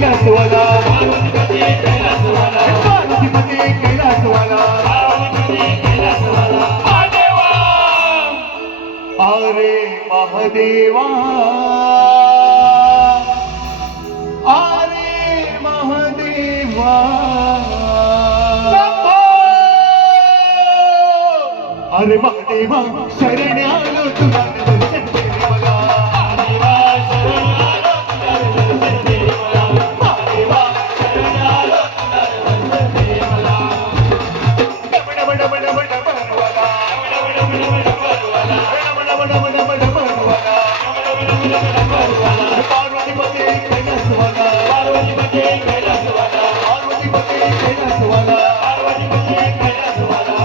कैलासवाला पार्वतीपती कैलासवाला अरे महादेवा अरे महादेवा अरे महादेवा शरण आलो तुला दर्शन दे मला महादेवा शरण आलो तुला दर्शन दे मला डबड डबड डबड भरवाला पार्वतीपती कैलासवाला पार्वतीपती कैलासवाला पार्वतीपती कैलासवाला पार्वतीपती कैलासवाला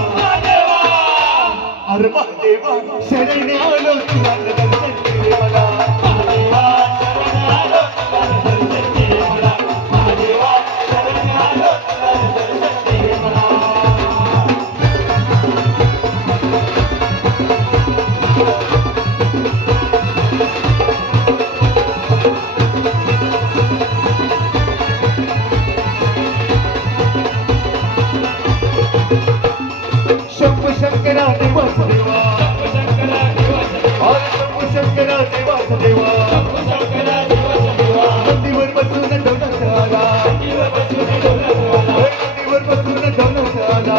अरे महादेवा शरण आलो तुला दर्शन दे मला महादेवा शरण आलो तुला दर्शन दे मला महादेवा शरण आलो तुला दर्शन दे मला शंभू शंकरा देवास देवा शंभू शंकरा देवास देवा नंदीवर बसून डोलत आला नंदीवर बसून डोलत आला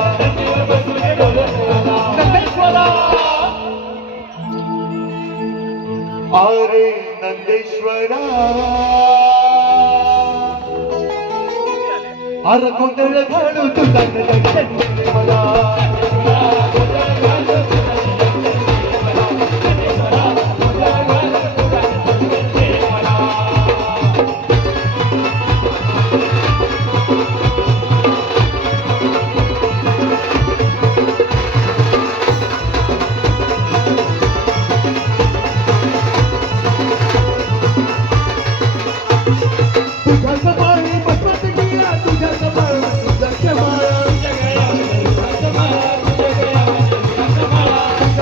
नंदेश्वरा अरे नंदेश्वरा अरे गोंधळ घालू तुझा दर्शन दे मला तुझ्या कपाळी बसवत गेला तुझ्या कपाळ तुझ्या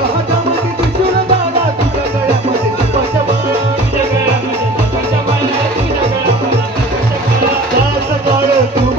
हातामध्ये त्रिशूळ दाडा तुझ्या गळ्यामध्ये तुपाच्या माळा सकाळ तू